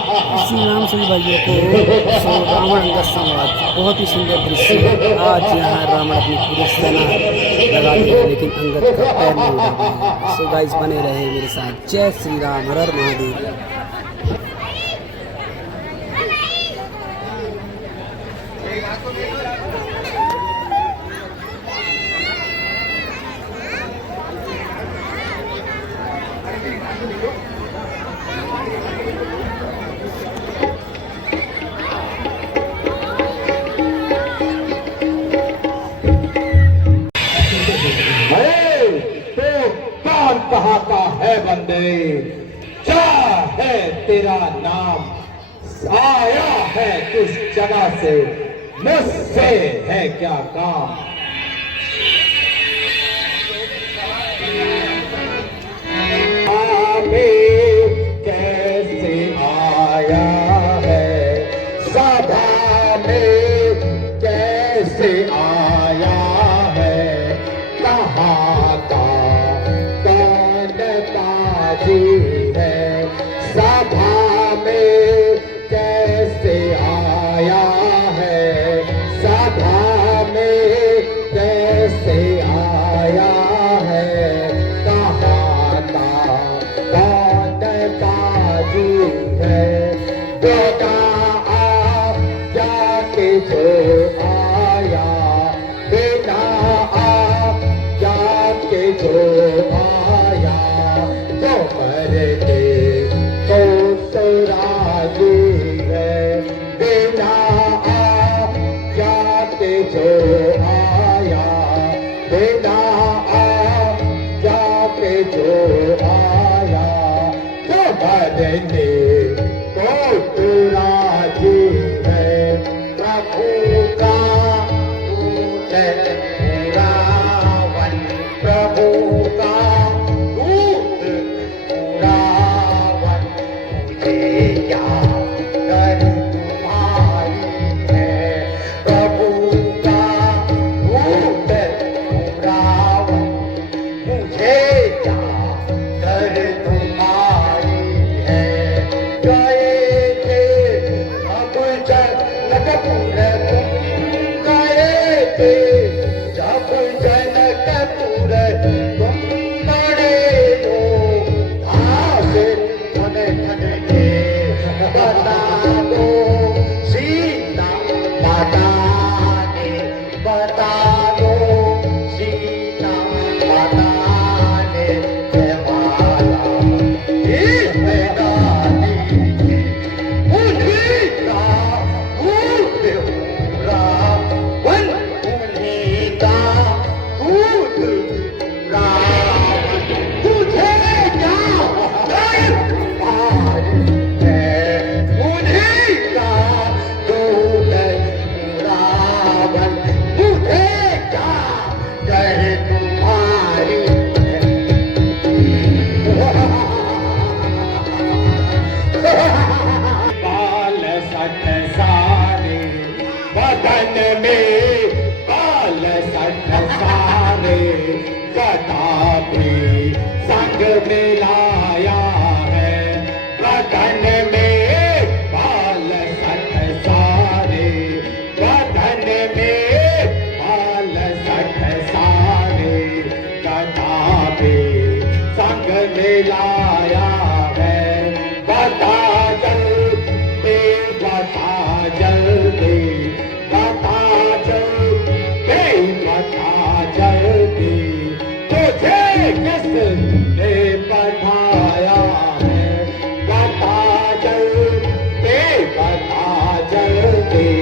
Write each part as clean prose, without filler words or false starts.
श्री राम सभी भाइयों को रावण अंगद संवाद बहुत ही सुंदर दृश्य है। आज यहाँ रावण अपनी पूरी सेना लगाते हैं लेकिन अंगद का पैर नहीं उठा पाया। सो गाइस बने रहे मेरे साथ। जय श्री राम, हर हर महादेव। कहाँ का है बंदे, क्या है तेरा नाम, आया है किस जगह से, मुझसे है क्या काम। कैसे आया है सभा में, कैसे आया है, कहाँ का है सभा में, कैसे आया है सभा में, कैसे आया है, कहाँ का कौन बाजी है, बेटा आ जाके जो आया, बेटा आ जाके जो आया, जो करते तो राजी है, बेटा आ जाके जो आया, बेटा आ जाके जो आया, जो करते तो राजी है, प्रभु का दूत है रावण, प्रभु का मिलाया है वतन में, बाल सठ सारे वतन में, बाल सठ सारे कथा पे संग मिलाया है। बता जल्दी, बता जल्दी, बता जल्दी, बता जल्दी, तुझे किसने पठाया है, बता जल्दी, बता जल्दी,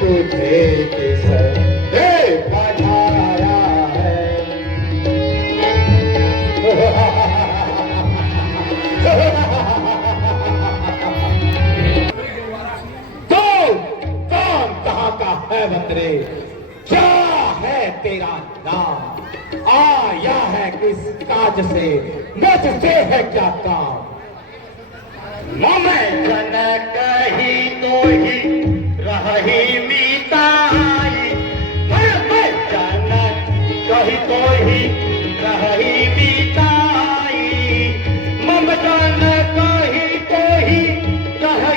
तुझे किसने पठाया है। तो कौन कहाँ का है बंदरे, क्या है तेरा नाम, आया है किस काज से, मुझसे है क्या काम। मैं जनक ही तो ही रही मीताई, मैं जनक कही तो ही रही मीताई, मम जनक ही तो ही रही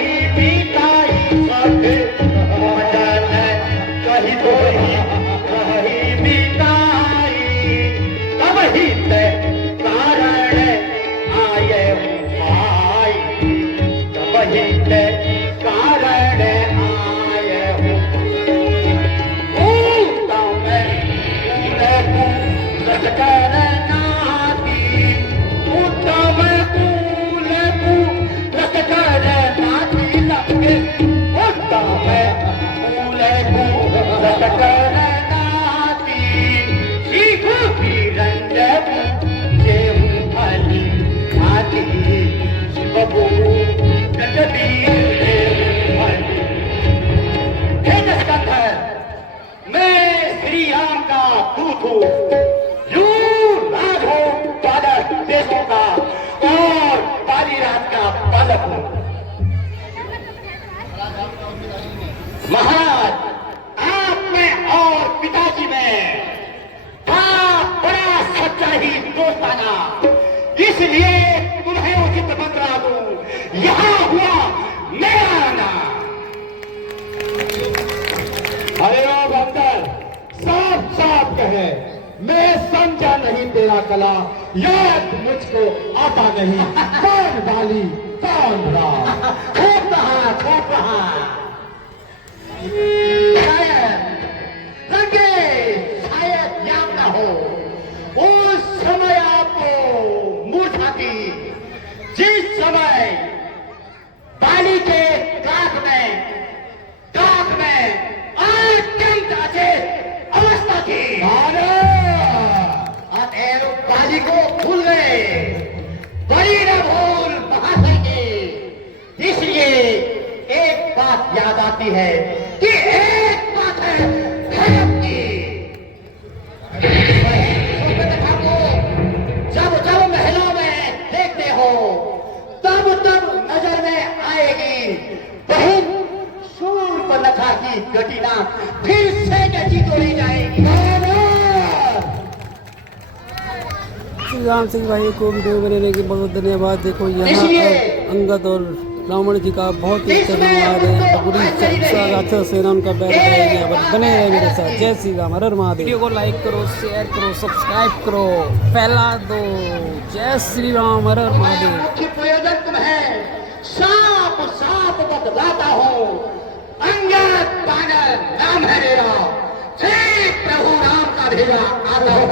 उठता है फूले को लटकना नाती सीखो की रंजन जे फली आती शिवबू गजबी फली। हे दशकंधर, मैं श्री राम का दूत हूँ, यूं राज हो द्वादश देशों का और बाली राज का पालक हूँ। महाराज, आप में और पिताजी में था बड़ा सच्चा ही दोस्ताना, इसलिए तुम्हें उचित बतला दूं, यहाँ हुआ मेरा आना। अरे ओ बंदर, साफ साफ कहे, मैं समझा नहीं तेरा कला, याद मुझको आता नहीं, कौन वाली कौन राम। खूब रहा, खूब रहा। शायद याद ना हो, उस समय आपको मूर्छा थी, जिस समय बाली के काख में अत्यंत अचेत अवस्था थी। अतएव बाली को भूल गए, बड़ी न भूल महाशय की। इसलिए एक बात याद आती है कि एक बात है धर्म की। जब जब महलों में देखते हो, तब तब नजर में आएगी बहन शूर्पणखा की घटना फिर से जची तोड़ी जाएगी। श्री राम सिंह भाई को वीडियो बनाने के बहुत धन्यवाद। देखो यहाँ अंगद और रावण जी का बहुत ही अच्छा धन्यवाद है। पूरी राक्षस सेना उनका बैठ है, यहाँ पर बने रहे मेरे साथ। जय श्री राम, हर हर महादेव। वीडियो को लाइक करो, शेयर करो, सब्सक्राइब करो, फैला दो। जय श्री राम, हर हर महादेव। मुख्य प्रयोजन तुम्हें साफ साफ बतलाता हूँ, अंगद बानर नाम है मेरा, श्री प्रभु राम का भेजा आता हूँ।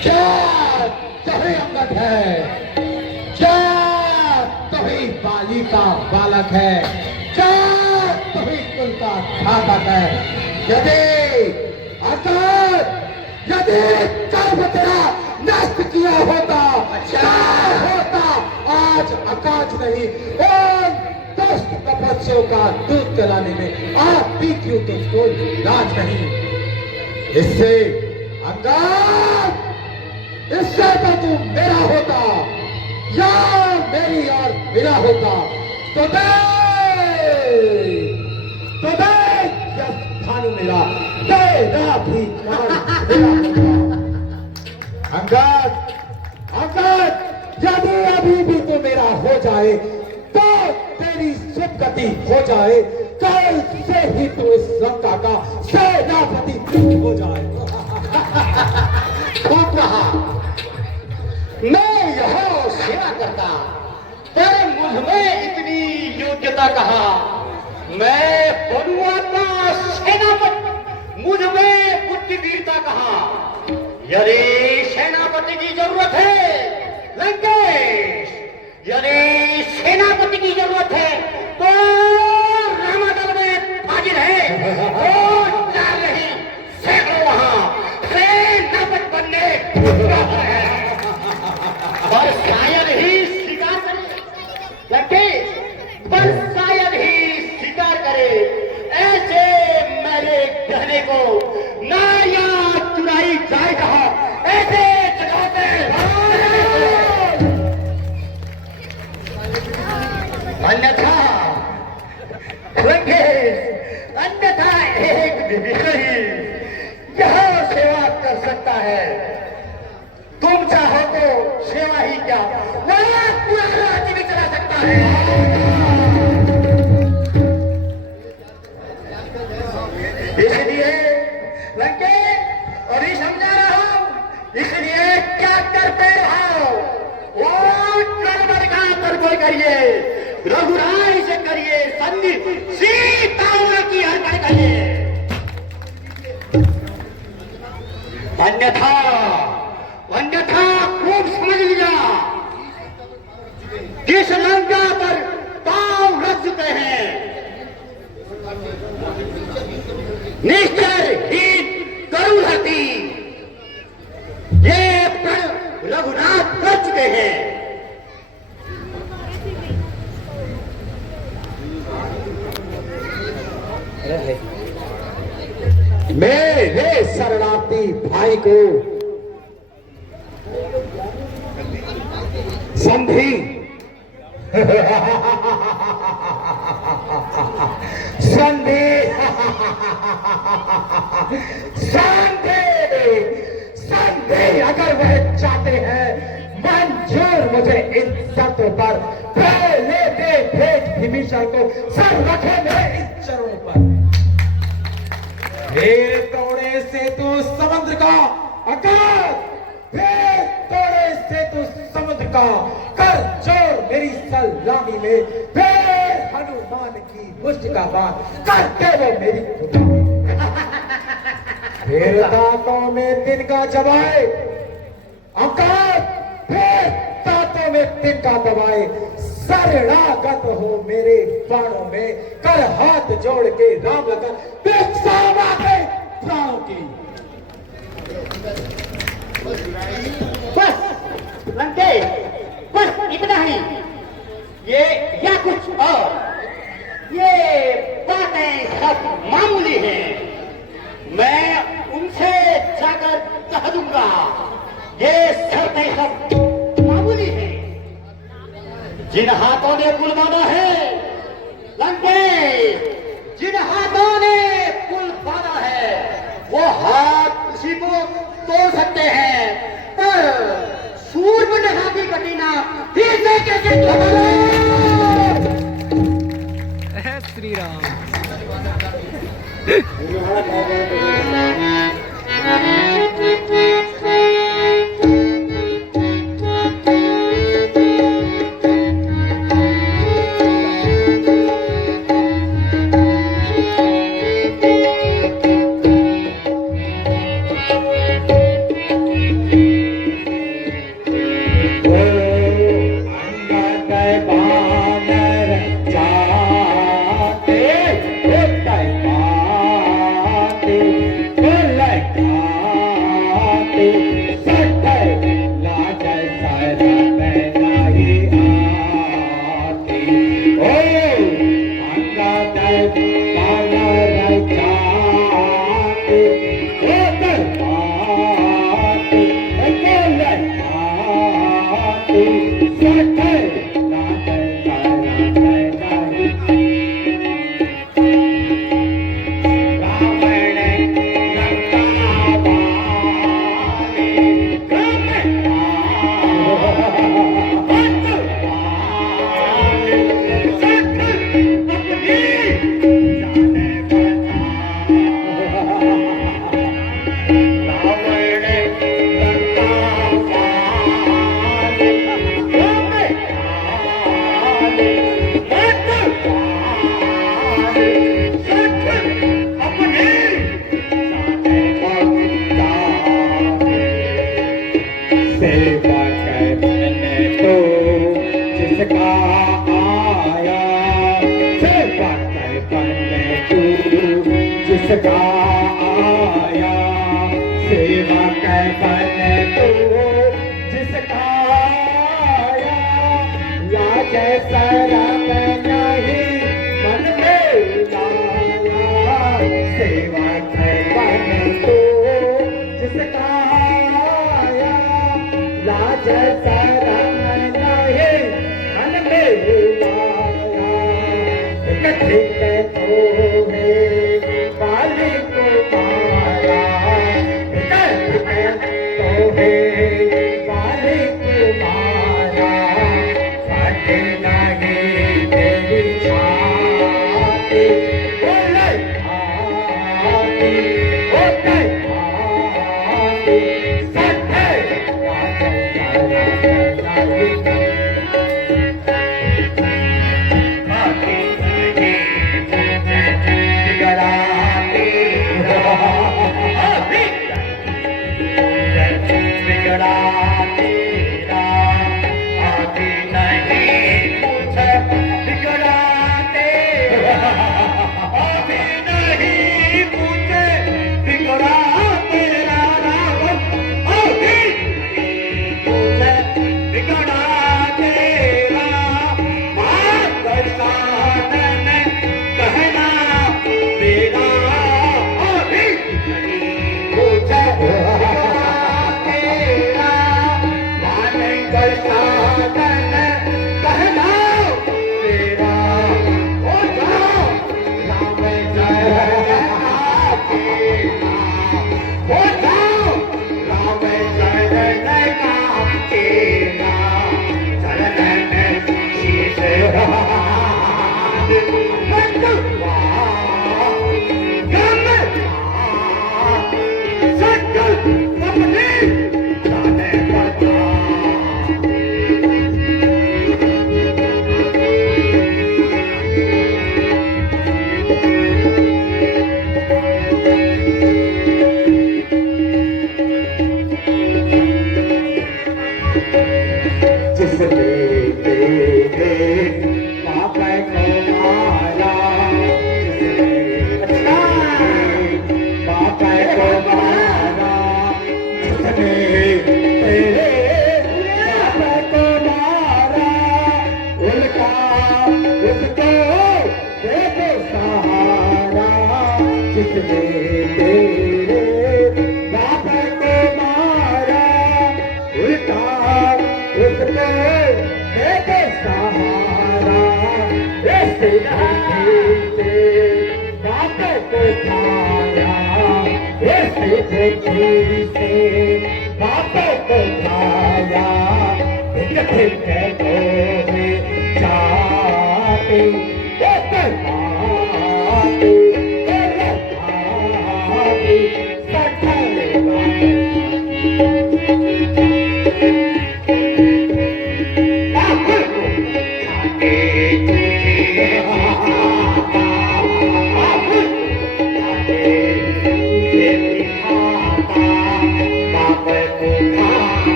क्या तभी अंगद है, क्या तभी बाली का बालक है, क्या तभी कुल का घातक है। यदि कर्म तेरा नष्ट किया होता, क्या होता आज आकाश नहीं, और 10 तपस्या का दूध पिलाने में आप भी क्यों तुझको राज नहीं। इससे अंगद, इससे तो तू मेरा होता या मेरी और मेरा होता, तो भानु मेरा तेरा भी मेरा होता। अंगद, यदि अभी भी तू मेरा हो जाए तो तेरी सुखगति हो जाए, कल से ही तू इस लंका का सेनापति हो जाए। खूब रहा, मैं यहाँ सेवा करता, तेरे मुझ में इतनी योग्यता कहा, मैं बनुआ का सेनापति, मुझ में बुद्धिवीरता कहा। यदि सेनापति की जरूरत है लंकेश, यदि सेनापति की जरूरत है तो रामादल में हाजिर है, और चार नहीं सैकड़ों वहां सेनापति बनने पर शायद ही स्वीकार करे लंकेश, पर शायद ही स्वीकार करे ऐसे मेरे कहने को, ना या चुराई जाए कहा ऐसे जगह पे। अन्यथा अन्यथा एक विषय यहाँ सेवा कर सकता है, तुम चाहो तो सेवा ही क्या वह पूरा राज्य भी चला सकता है। इसलिए लंके अभी समझा रहा हूं, इसलिए क्या करते रहो, वो कर्म का कर्म करिए, रघुराय से करिए संधि, सीता की अर्पण करिए। अन्यथा जाति भाई को संधि संधि संधि संधि अगर वह चाहते हैं मंजूर मुझे इन शर्तों पर पहले दे भेंट विभीषण को सर रखे मेरे इन चरणों पर। फिर तोड़े से तू समुद्र का अगर फिर तोड़े से तू समुद्र का कर जोर मेरी सलामी में फिर हनुमान की मुष्टि का बात करते वो मेरी गुलामी। फिर दांतों में तिनका चबाए अकार फिर दांतों में तिनका दबाए शरणागत हो मेरे प्राणों में कर हाथ जोड़ के राम लगन बेचावा दे प्राणों की। बस लंके बस इतना ही ये या कुछ और ये बातें सब मामूली हैं। मैं उनसे जाकर कह दूंगा ये शर्तें सब मामूली हैं। जिन हाथों ने पुल बांधा है लंकेश, जिन हाथों ने पुल बांधा है वो हाथ उसी को तोड़ सकते हैं, पर सूर्यनखा की कटीना इसे कैसे तोड़ेंगे? श्री राम। जिसका आया सेवा कै बन तू जिसका आया लाज शरम नहीं मन में लाया सेवा कै बन तू जिसका आया लाज शरम नहीं मन में लाया इकट्ठे तो है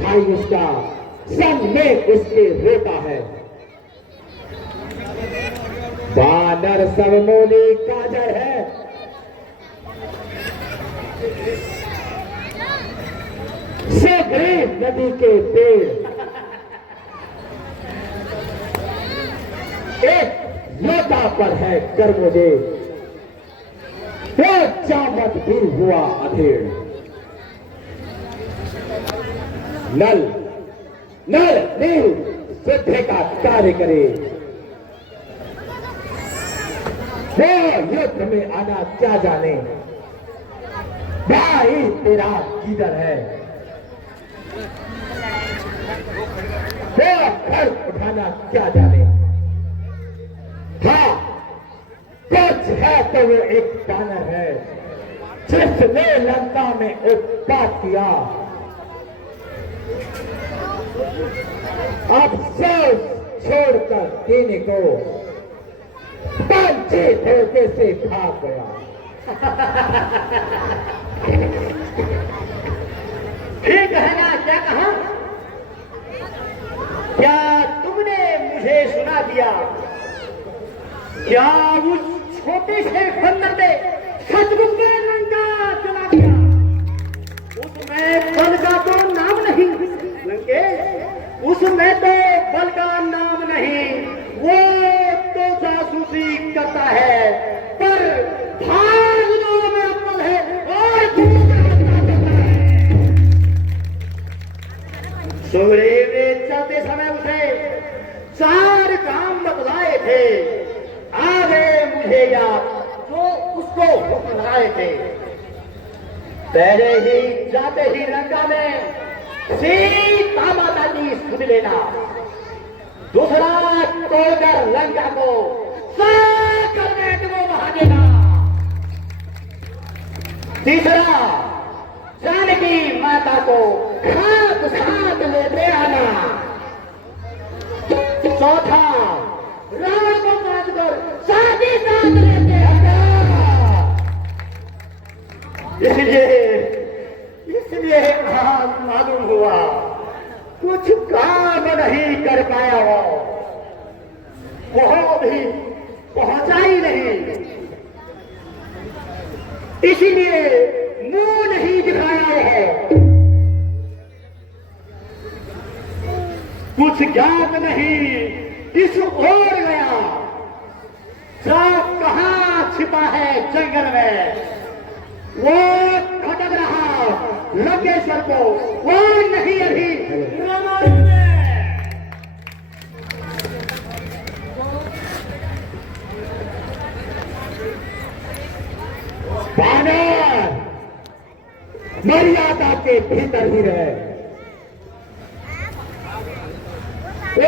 भाई उसका संग में उसके रोता है। बानर सब मोली काजर है, सेकड़े नदी के पेड़, एक योद्धा पर है कर मुझे, वो चावत भी हुआ अधेड़। नल नल नील सिद्धे का कार्य करे। वो युद्ध में आना क्या जाने, भाई तेरा किधर है। वो घर उठाना क्या जाने, हाँ कुछ है तो वो एक बानर है जिसने लंका में उत्पात किया। अब सोच छोड़कर देने को पंछी धोखे से भाग गया। ठीक है ना, क्या कहा? क्या तुमने मुझे सुना दिया? क्या उस छोटे से बंदर ने सचमुच में लंका जला दिया? उसमें बल का तो नाम नहीं लंके, उसमें तो बल का नाम नहीं, वो तो जासूसी करता है, पर भागने में बल है और सूर्य में चलते समय उसे 4 काम बतलाए थे, आगे मुझे याद जो उसको हुक्म लगाए थे। पहले ही जाते ही लंका में सीता माता की सुध लेना, दूसरा तोड़कर लंका को साकर में डुबो बहा देना, तीसरा जानकी माता को खाक साथ लेते आना, चौथा रावण को मारकर साथ ही साथ लेते आना। इसलिए आज मालूम हुआ कुछ काम नहीं कर पाया हो, वो भी पहुंचा ही नहीं, इसीलिए मुंह नहीं दिखाया है। कुछ ज्ञात नहीं किस ओर गया, सांप कहां छिपा है जंगल में, वो खटक रहा लंकेश्वर को, वो नहीं अभी रामायण में। बानर मर्यादा के भीतर ही रहे,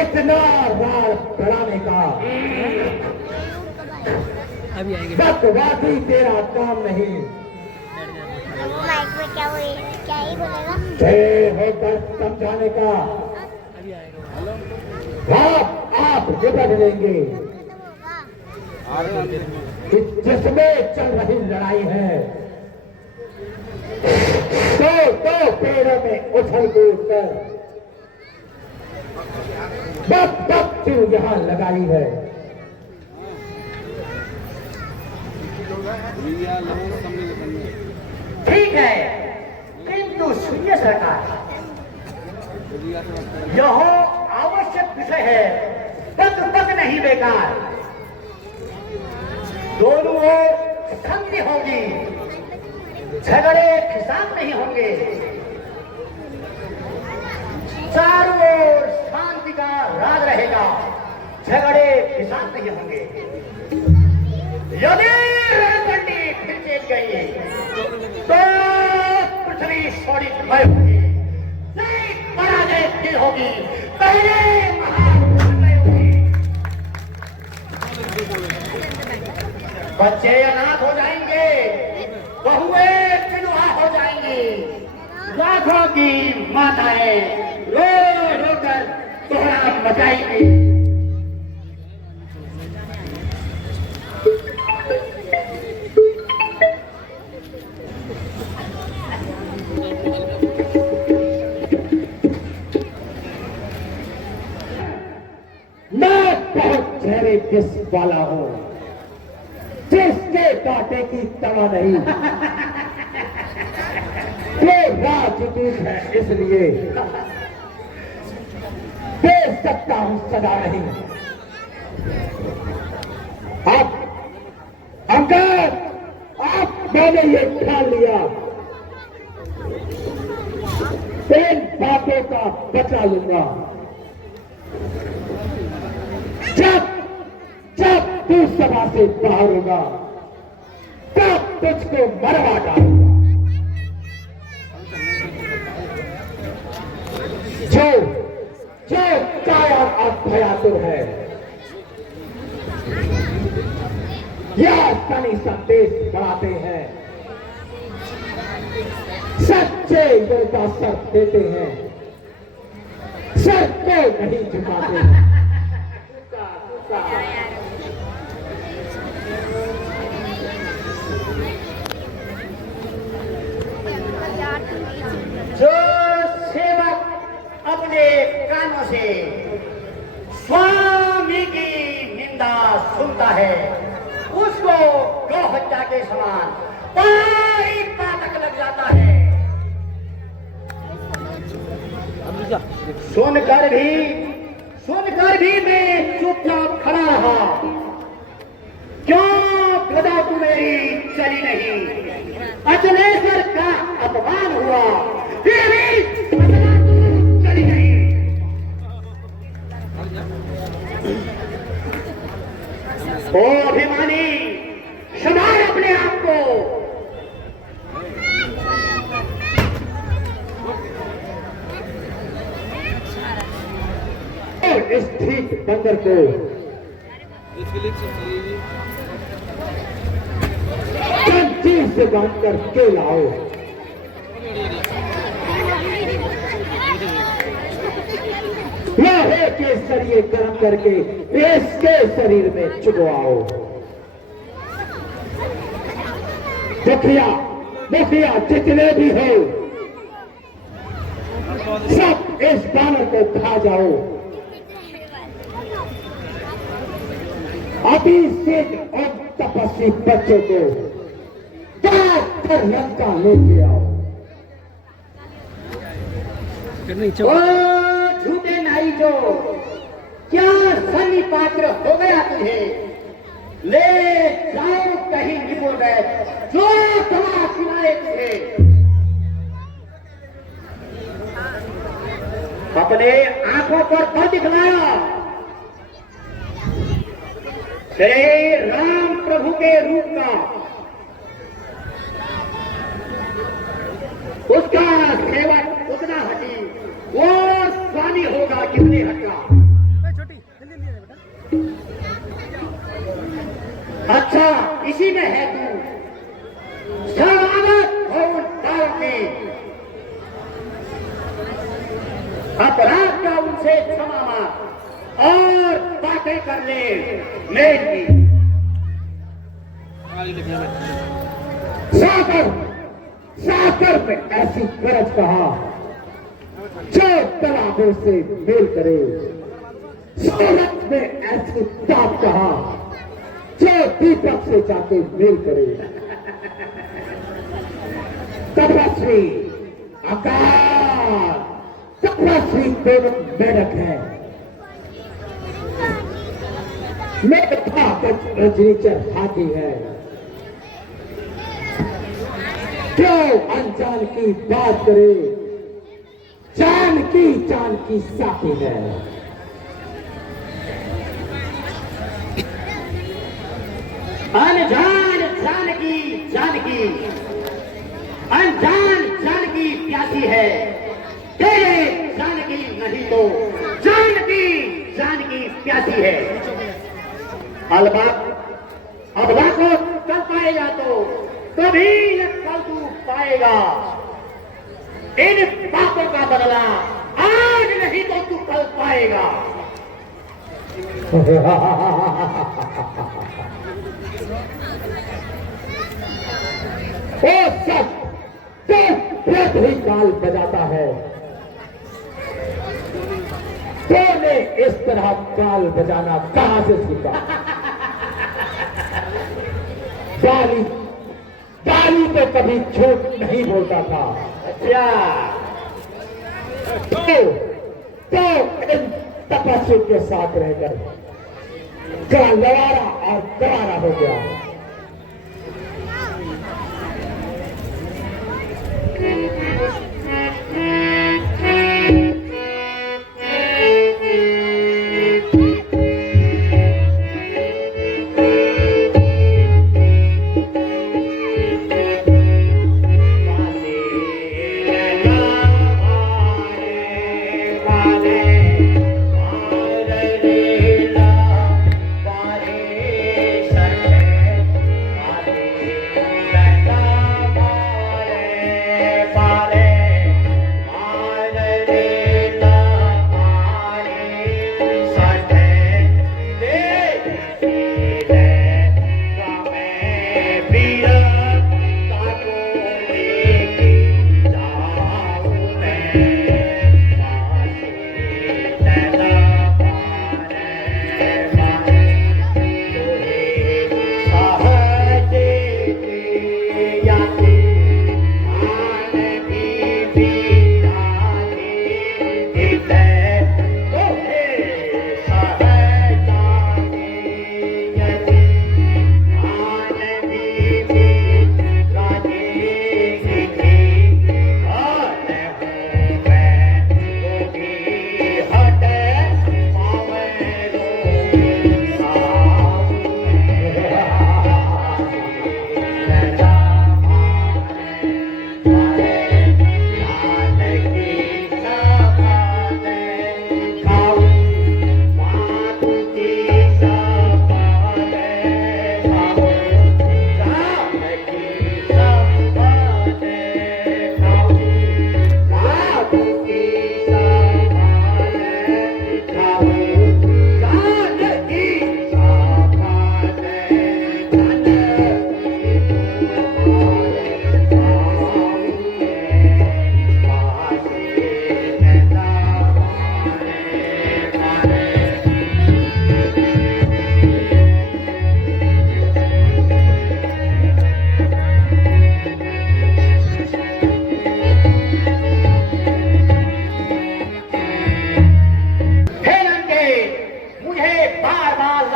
इतना राज बढ़ाने का अभी आएंगे। बकवादी तेरा काम नहीं। माइक में क्या ही बोलेगा? जय होकर समझाने का अभी आएगा। आप निपट लेंगे। जिसमें चल रही लड़ाई है तो पेड़ों में उछल कूद कर बक फिर यहां लगाई है। ठीक है, किंतु सुनिए सरकार, यह आवश्यक विषय है, बक नहीं बेकार। दोनों ओर संधि होगी, झगड़े खिसाम नहीं होंगे, चारों ओर शांति का राज रहेगा, झगड़े खिसाम नहीं होंगे। यदि रणकंडी फिर चेत गई तो पृथ्वी शोणितमय होगी, नहीं पराजय फिर होगी, पहले महायुद्ध होगी। बच्चे अनाथ हो जाएंगे, बहुएं विधवा हो जाएंगी, लाखों की माताएं रो रो कर तोहरा मचाएंगी। मैं बहुत चेहरे किस वाला हूं, जिसके कांटे की तवा नहीं। वो राजदूत है इसलिए दे सकता हूं सदा नहीं। अब अंकल आप मैंने ये ठान लिया, इन बातों का बचा लूंगा। जब जब तू सभा से बाहर होगा तब तुझको मरवा डालूंगा। जो जो कायर और भयातुर है, यह सनी संदेश बढ़ाते हैं, सच्चे गुरु का सर देते हैं, सर को नहीं झुकाते हैं। जो सेवक अपने कानों से स्वामी की निंदा सुनता है उसको गौ हत्या के समान पाई पातक लग जाता है। सुनकर भी मैं चुपचाप खड़ा रहा। क्यों गदा तू मेरी चली नहीं? अचलेश्वर का अपमान हुआ फिर भी गदा तू चली नहीं। ओ अभिमानी, संभाल अपने आप को। इस ठीक बंदर को जंजीर से बांधकर के लाओ। लोहे के सरिये गर्म करके इसके शरीर में चुभवाओ। मुखिया मुखिया जितने भी हो सब इस बानर को खा जाओ। अभिषेक और तपस्वी बच्चों को कर लंका लेके आओ। ओ झूठे नाई जो, क्या सनी पात्र हो गया तुझे? ले जाओ कहीं निपुण गए जो दवा खिलाए तुझे। अपने आंखों पर बल दिखलाया। श्री राम प्रभु के रूप का उसका सेवक उतना हटी, वो स्वामी होगा कितने हटका। अच्छा इसी में है तू। शरारत हो डालती, अपराध का उनसे क्षमा मांग और बातें कर ले मेरी। साकर में ऐसी गरज कहा जो तालाबों से मेल करे। सूरत में ऐसी ताप कहा जो दीपक से जाके मेल करे। तपस्वी आकार तपस्वी दोनों मेढक है। मेघा रजनीचर हाथी है। क्यों अनजान की बात करे, जान की साथी है। अनजान जानकी अनजान जानकी प्यासी है। तेरे जानकी नहीं तो जानकी प्यासी है। अलबा को कल पाएगा तो कभी न कल तू पाएगा। इन पापों का बदला आज नहीं तो तू कल पाएगा। वो सब तो प्रेत ही काल बजाता है। तूने इस तरह काल बजाना कहां से सीखा? गाली तो कभी झूठ नहीं बोलता था। अच्छा तो इन तपस्वी के साथ रहकर जरा लवारा और गवारा हो गया।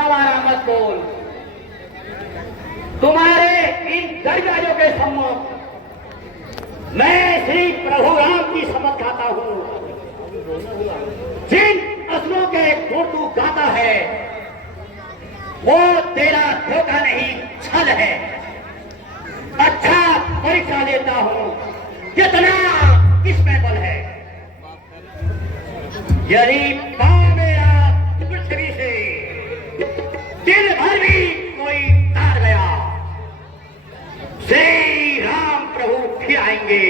आवारा मत बोल। तुम्हारे इन दरवाजों के सम्मुख मैं श्री प्रभु राम की शपथ खाता हूं, जिन असलों के गुण तू गाता है वो तेरा धोखा नहीं छल है। अच्छा परीक्षा लेता हूं कितना किसमें बल है। यदि पाँव मेरा पृथ्वी से दिन भर भी कोई तार गया, श्री राम प्रभु फिर आएंगे,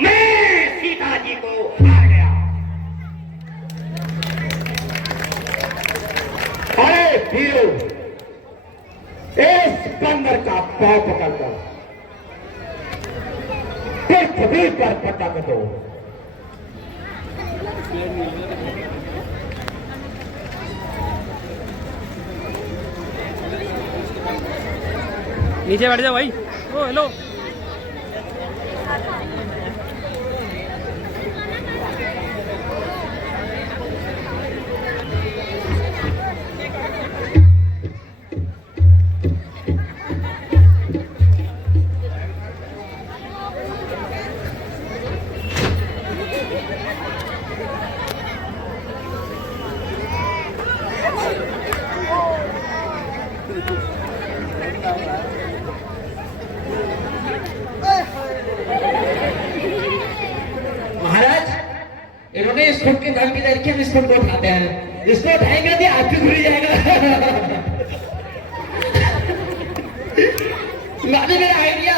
मैं सीता जी को हार गया। अरे वीरो, इस बंदर का पांव पकड़कर पृथ्वी पर पटक दो। नीचे बैठ जाओ भाई। ओ हेलो। इन्होंने इस फुट के नाम की लड़की हम इस फुट को उठाते हैं, इसको उठाएंगे तो आप भी घुल जाएगा। माने मेरा आइडिया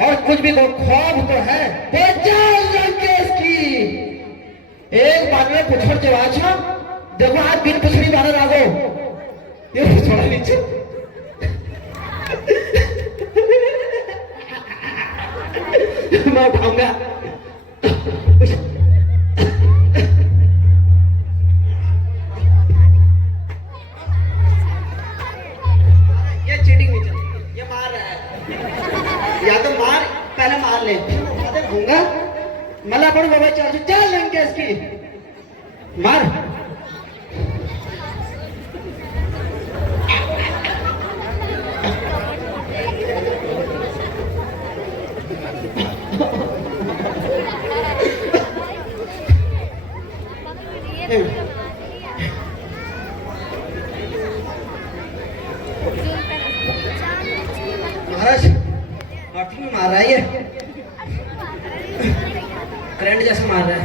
और कुछ भी तो खौफ तो है। एक बात में पुछड़ जवाब छा देखो आज बिन पुछड़ी बारह लागो ये पुछड़ा नीचे मैं उठाऊंगा। पहले मार ले दूंगा मला पण बाबा चल चल लंकेश की मार। महाराज हाथी में मार रहा है ये, करंट जैसे मार रहा है।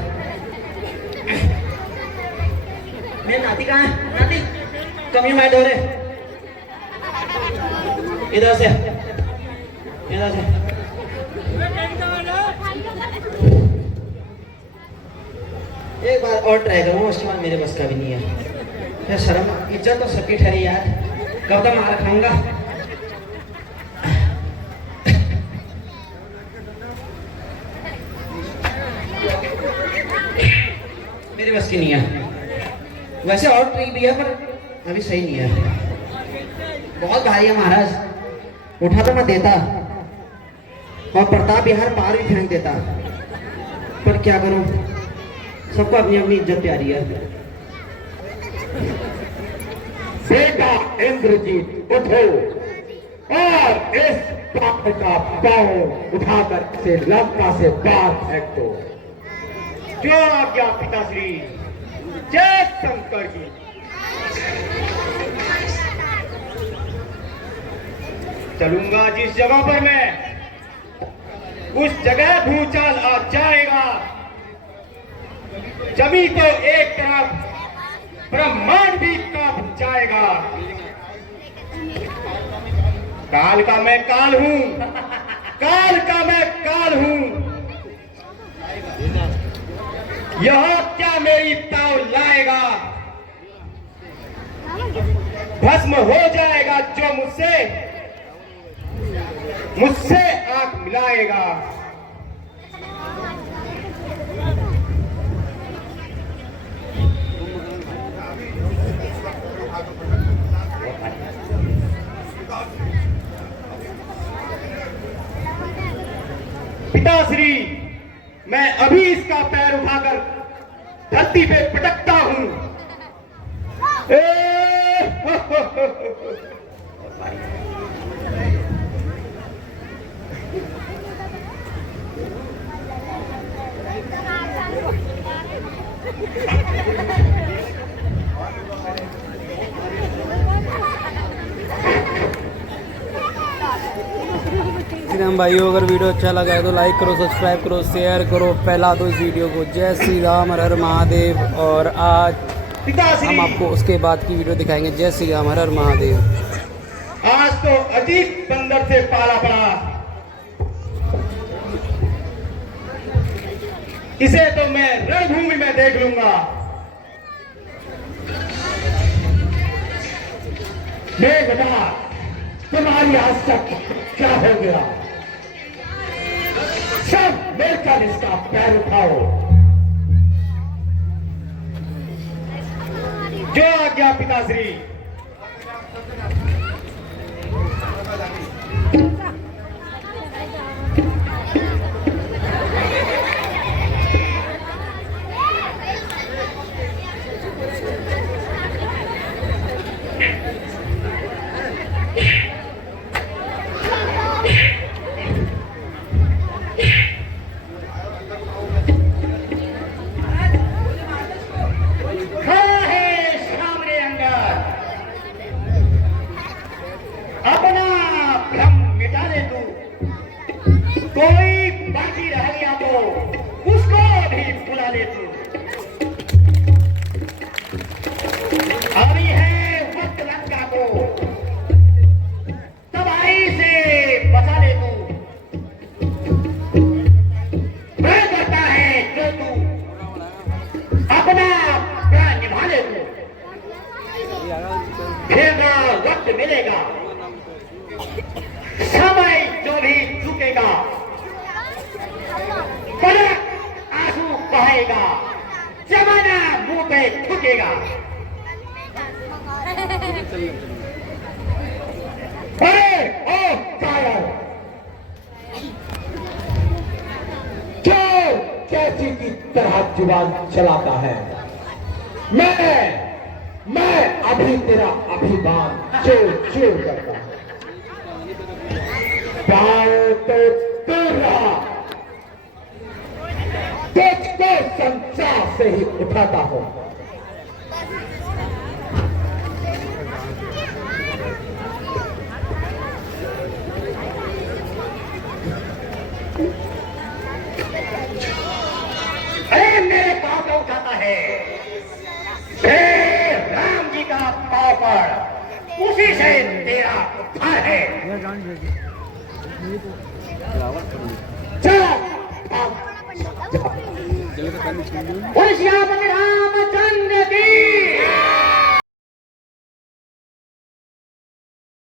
मेरी नाती कहाँ है? नाती कमी मार दो रे, इधर से इधर से। एक बार और ट्राई करूँगा, उसके बाद मेरे बस का भी नहीं है। ये शर्म इज्जत तो सबकी ठहरी यार, कब तक मार खाऊंगा। मेरे बस की नहीं है। वैसे और ट्रिक भी है पर अभी सही नहीं है, बहुत भारी है महाराज। उठा तो मैं देता और प्रताप बिहार पार भी फेंक देता, पर क्या करूं, सबको अपनी अपनी इज्जत प्यारी है। बेटा इंद्रजीत उठो और इस पाप का पांव उठाकर इसे लंका से बाहर फेंक दो। जो आज्ञा पिताश्री। जय शंकर जी। चलूंगा जिस जगह पर मैं, उस जगह भूचाल आ जाएगा। जमी तो एक तरफ, ब्रह्मांड भी कांप जाएगा। काल का मैं काल हूं, काल का मैं काल हूं। यह क्या मेरी ताव लाएगा, भस्म हो जाएगा जो मुझसे आंख मिलाएगा। पिताश्री, मैं अभी इसका पैर उठाकर धरती पे पटकता हूं। श्री राम भाइयों, अगर वीडियो अच्छा लगा है तो लाइक करो, सब्सक्राइब करो, शेयर करो, फैला दो इस वीडियो को। जय श्री राम, हर हर महादेव। और आज हम आपको उसके बाद की वीडियो दिखाएंगे। जय श्री राम, हर हर महादेव। आज तो अजीब बंदर से पाला पड़ा, इसे तो मैं रणभूमि में देख लूंगा। देख बेटा, तुम्हारी आज तक क्या हो गया? सब मिलकर इसका पैर उठाओ। जो आज्ञा पिताश्री। कोई बाकी रह गया तो उसको भी बुला ले तू। अभी है वक्त लंका को, तबाही से बचा ले तू। मैं करता है जो तू अपना प्राण निभा ले तू। फिर वक्त मिलेगा, समय जो भी झुकेगा, आंसू बहेगा, जमाना मुंह पे थूकेगा। अरे ओ कायर, जो कैसी की तरह जुबान चलाता है, मैं अभी तेरा अभिमान चोर चोर करता हूं। तो दूर रहा, तुझको संसार से ही उठाता हूं। अरे मेरे पांव को उठाता है, राम जी का पांव पर, उसी से तेरा उद्धार है। श्याम रामचंद्र की